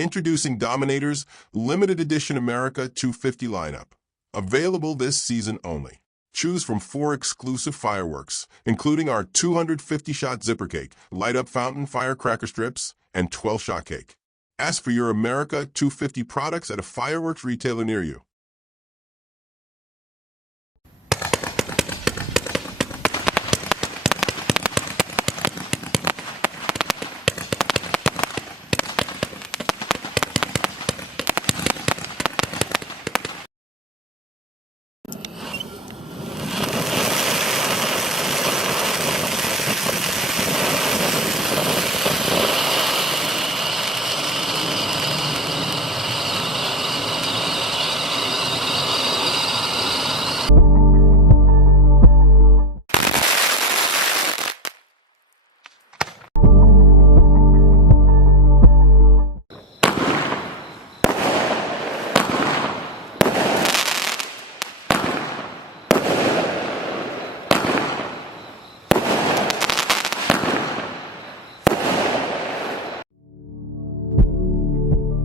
Introducing Dominator's limited edition America 250 lineup. Available this season only. Choose from 4 exclusive fireworks, including our 250-shot zipper cake, light-up fountain firecracker strips, and 12-shot cake. Ask for your America 250 products at a fireworks retailer near you.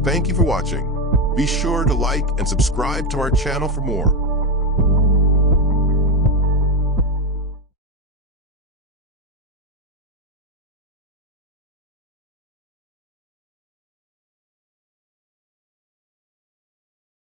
Thank you for watching. Be sure to like and subscribe to our channel for more.